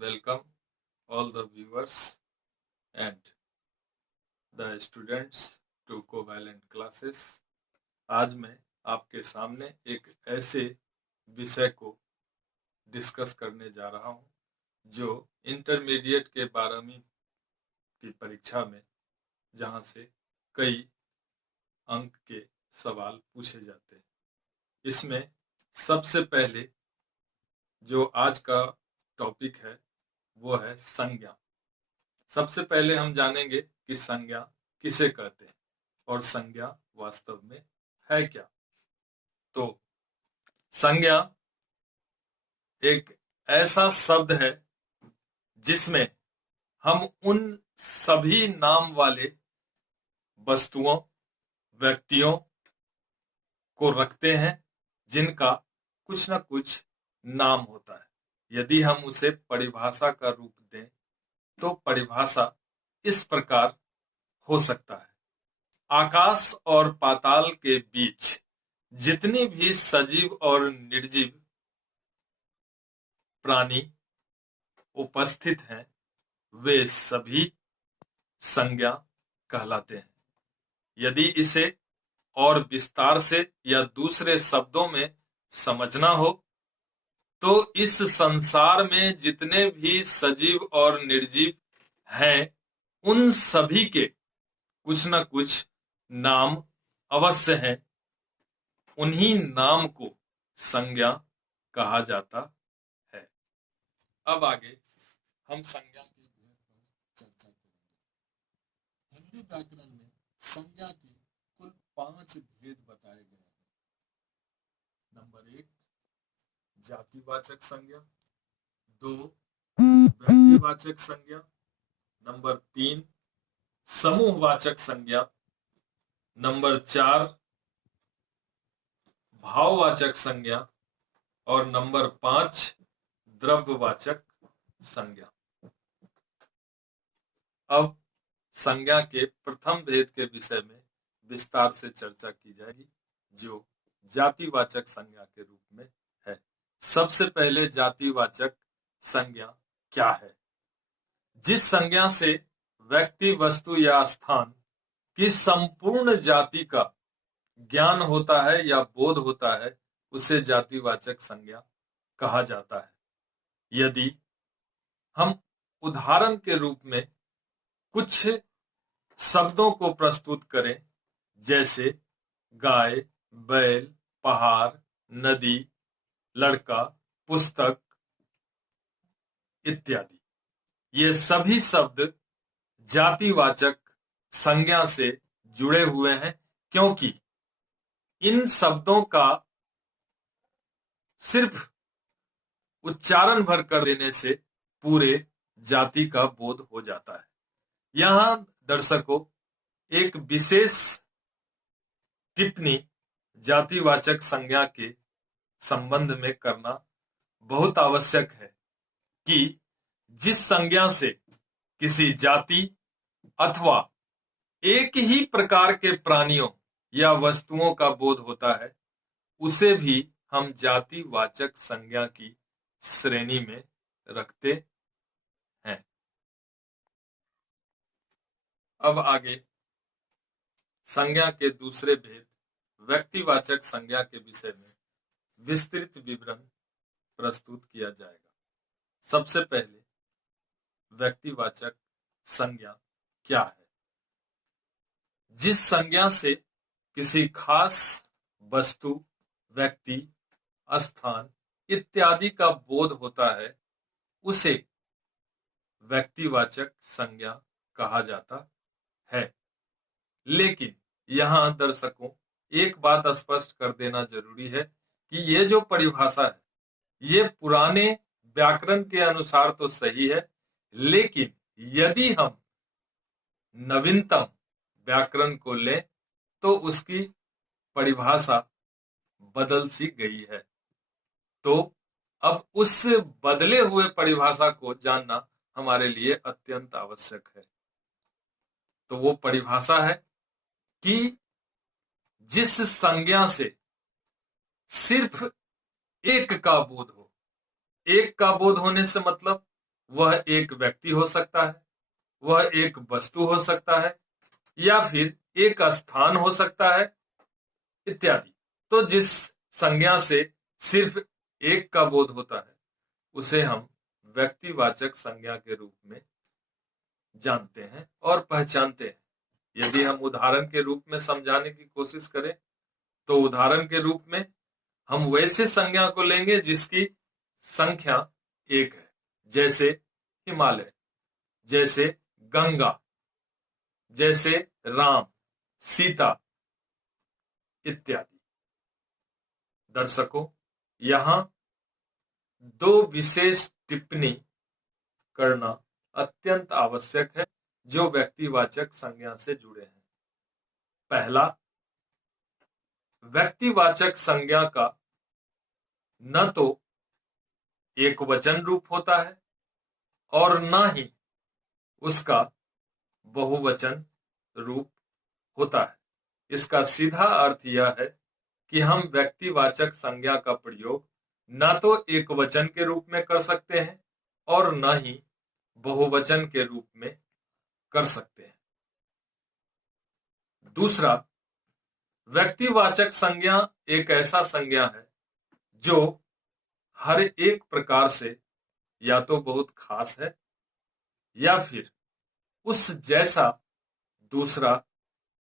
welcome all the viewers and the students to covalent classes। आज मैं आपके सामने एक ऐसे विषय को डिस्कस करने जा रहा हूं जो इंटरमीडिएट के 12वीं की परीक्षा में जहां से कई अंक के सवाल पूछे जाते हैं। इसमें सबसे पहले जो आज का टॉपिक है वो है संज्ञा। सबसे पहले हम जानेंगे कि संज्ञा किसे कहते हैं और संज्ञा वास्तव में है क्या। तो संज्ञा एक ऐसा शब्द है जिसमें हम उन सभी नाम वाले वस्तुओं, व्यक्तियों को रखते हैं जिनका कुछ ना कुछ नाम होता है। यदि हम उसे परिभाषा का रूप दें तो परिभाषा इस प्रकार हो सकता है। आकाश और पाताल के बीच जितनी भी सजीव और निर्जीव प्राणी उपस्थित हैं वे सभी संज्ञा कहलाते हैं। यदि इसे और विस्तार से या दूसरे शब्दों में समझना हो तो इस संसार में जितने भी सजीव और निर्जीव हैं उन सभी के कुछ न कुछ नाम अवश्य हैं। उन्हीं नाम को संज्ञा कहा जाता है। अब आगे हम संज्ञा के भेद पर चर्चा करेंगे। हिंदी व्याकरण में संज्ञा के कुल 5 भेद बताए गए हैं। नंबर 1 जातिवाचक संज्ञा, 2 व्यक्तिवाचक संज्ञा, नंबर 3 समूहवाचक संज्ञा, नंबर 4 भाववाचक संज्ञा और नंबर 5 द्रव्यवाचक संज्ञा। अब संज्ञा के प्रथम भेद के विषय में विस्तार से चर्चा की जाएगी जो जातिवाचक संज्ञा के रूप में है। सबसे पहले जातिवाचक संज्ञा क्या है? जिस संज्ञा से व्यक्ति, वस्तु या स्थान की संपूर्ण जाति का ज्ञान होता है या बोध होता है उसे जातिवाचक संज्ञा कहा जाता है। यदि हम उदाहरण के रूप में कुछ शब्दों को प्रस्तुत करें जैसे गाय, बैल, पहाड़, नदी, लड़का, पुस्तक इत्यादि, ये सभी शब्द जातिवाचक संज्ञा से जुड़े हुए हैं क्योंकि इन शब्दों का सिर्फ उच्चारण भर कर देने से पूरे जाति का बोध हो जाता है। यहां दर्शकों एक विशेष टिप्पणी जातिवाचक संज्ञा के संबंध में करना बहुत आवश्यक है कि जिस संज्ञा से किसी जाति अथवा एक ही प्रकार के प्राणियों या वस्तुओं का बोध होता है उसे भी हम जातिवाचक संज्ञा की श्रेणी में रखते हैं। अब आगे संज्ञा के दूसरे भेद व्यक्तिवाचक संज्ञा के विषय में विस्तृत विवरण प्रस्तुत किया जाएगा। सबसे पहले व्यक्तिवाचक संज्ञा क्या है? जिस संज्ञा से किसी खास वस्तु, व्यक्ति, स्थान इत्यादि का बोध होता है उसे व्यक्तिवाचक संज्ञा कहा जाता है। लेकिन यहां दर्शकों एक बात स्पष्ट कर देना जरूरी है कि ये जो परिभाषा है ये पुराने व्याकरण के अनुसार तो सही है, लेकिन यदि हम नवीनतम व्याकरण को लें तो उसकी परिभाषा बदल सी गई है। तो अब उस बदले हुए परिभाषा को जानना हमारे लिए अत्यंत आवश्यक है। तो वो परिभाषा है कि जिस संज्ञा से सिर्फ एक का बोध हो। एक का बोध होने से मतलब वह एक व्यक्ति हो सकता है, वह एक वस्तु हो सकता है, या फिर एक स्थान हो सकता है, इत्यादि। तो जिस संज्ञा से सिर्फ एक का बोध होता है उसे हम व्यक्तिवाचक संज्ञा के रूप में जानते हैं और पहचानते हैं। यदि हम उदाहरण के रूप में समझाने की कोशिश करें तो उदाहरण के रूप में हम वैसे संज्ञा को लेंगे जिसकी संख्या एक है, जैसे हिमालय, जैसे गंगा, जैसे राम, सीता इत्यादि। दर्शकों, यहाँ दो विशेष टिप्पणी करना अत्यंत आवश्यक है जो व्यक्तिवाचक संज्ञा से जुड़े हैं। पहला, व्यक्तिवाचक संज्ञा का न तो एक वचन रूप होता है और न ही उसका बहुवचन रूप होता है। इसका सीधा अर्थ यह है कि हम व्यक्तिवाचक संज्ञा का प्रयोग न तो एक वचन के रूप में कर सकते हैं और न ही बहुवचन के रूप में कर सकते हैं। दूसरा, व्यक्तिवाचक संज्ञा एक ऐसा संज्ञा है जो हर एक प्रकार से या तो बहुत खास है या फिर उस जैसा दूसरा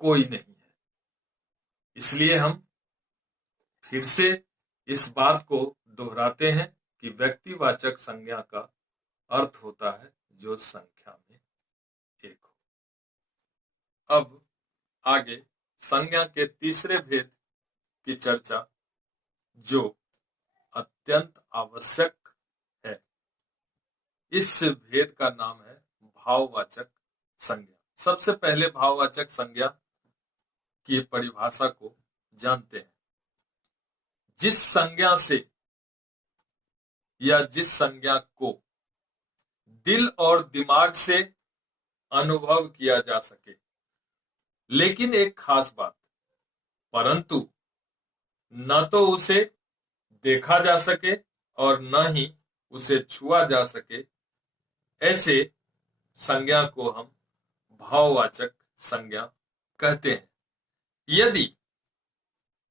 कोई नहीं है। इसलिए हम फिर से इस बात को दोहराते हैं कि व्यक्तिवाचक संज्ञा का अर्थ होता है जो संख्या में एक हो। अब आगे संज्ञा के तीसरे भेद की चर्चा जो अत्यंत आवश्यक है, इस भेद का नाम है भाववाचक संज्ञा। सबसे पहले भाववाचक संज्ञा की परिभाषा को जानते हैं। जिस संज्ञा से या जिस संज्ञा को दिल और दिमाग से अनुभव किया जा सके, लेकिन एक खास बात, परंतु न तो उसे देखा जा सके और न ही उसे छुआ जा सके, ऐसे संज्ञा को हम भाववाचक संज्ञा कहते हैं। यदि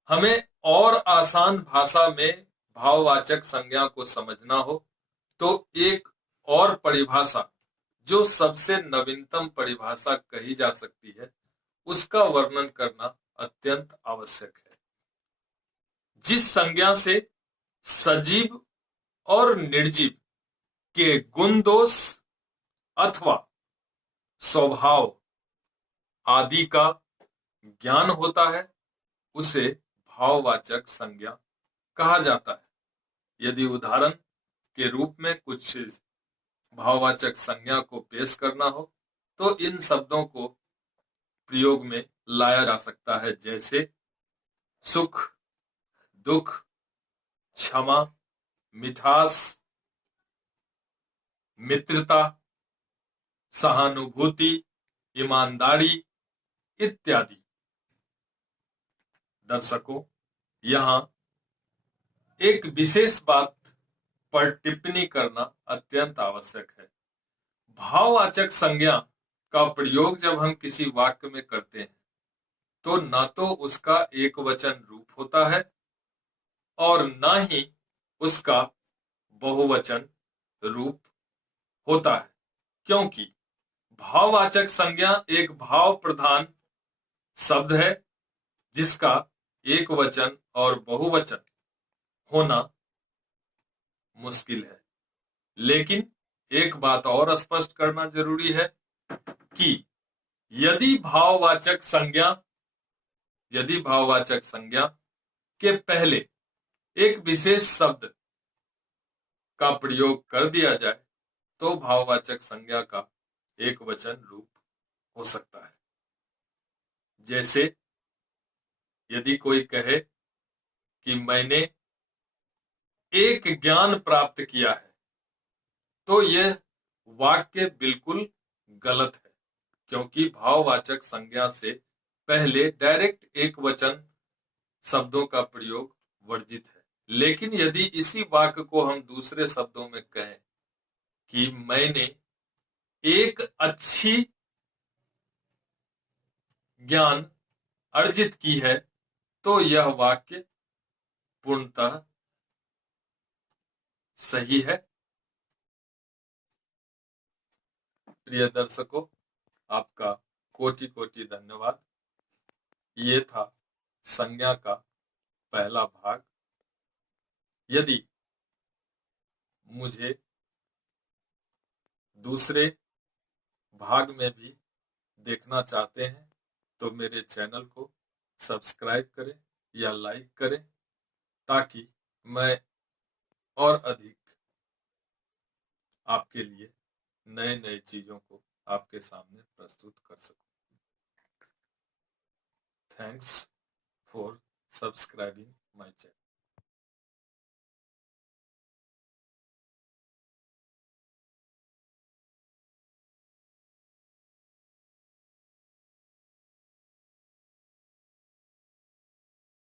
हमें और आसान भाषा में भाववाचक संज्ञा को समझना हो तो एक और परिभाषा जो सबसे नवीनतम परिभाषा कही जा सकती है उसका वर्णन करना अत्यंत आवश्यक है। जिस संज्ञा से सजीव और निर्जीव के गुण दोष अथवा स्वभाव आदि का ज्ञान होता है उसे भाववाचक संज्ञा कहा जाता है। यदि उदाहरण के रूप में कुछ भाववाचक संज्ञा को पेश करना हो तो इन शब्दों को प्रयोग में लाया जा सकता है, जैसे सुख, दुख, क्षमा, मिठास, मित्रता, सहानुभूति, ईमानदारी इत्यादि। दर्शकों, यहाँ एक विशेष बात पर टिप्पणी करना अत्यंत आवश्यक है। भाववाचक संज्ञा का प्रयोग जब हम किसी वाक्य में करते हैं तो न तो उसका एक वचन रूप होता है और न ही उसका बहुवचन रूप होता है, क्योंकि भाववाचक संज्ञा एक भाव प्रधान शब्द है जिसका एक वचन और बहुवचन होना मुश्किल है। लेकिन एक बात और स्पष्ट करना जरूरी है कि यदि भाववाचक संज्ञा के पहले एक विशेष शब्द का प्रयोग कर दिया जाए तो भाववाचक संज्ञा का एक वचन रूप हो सकता है। जैसे यदि कोई कहे कि मैंने एक ज्ञान प्राप्त किया है तो यह वाक्य बिल्कुल गलत है, क्योंकि भाववाचक संज्ञा से पहले डायरेक्ट एक वचन शब्दों का प्रयोग वर्जित है। लेकिन यदि इसी वाक्य को हम दूसरे शब्दों में कहें कि मैंने एक अच्छी ज्ञान अर्जित की है, तो यह वाक्य पूर्णतः सही है। प्रिय दर्शकों, आपका कोटि कोटि धन्यवाद। ये था संज्ञा का पहला भाग। यदि मुझे दूसरे भाग में भी देखना चाहते हैं तो मेरे चैनल को सब्सक्राइब करें या लाइक करें, ताकि मैं और अधिक आपके लिए नए नए चीजों को आपके सामने प्रस्तुत कर सकूं। Thanks for subscribing my channel.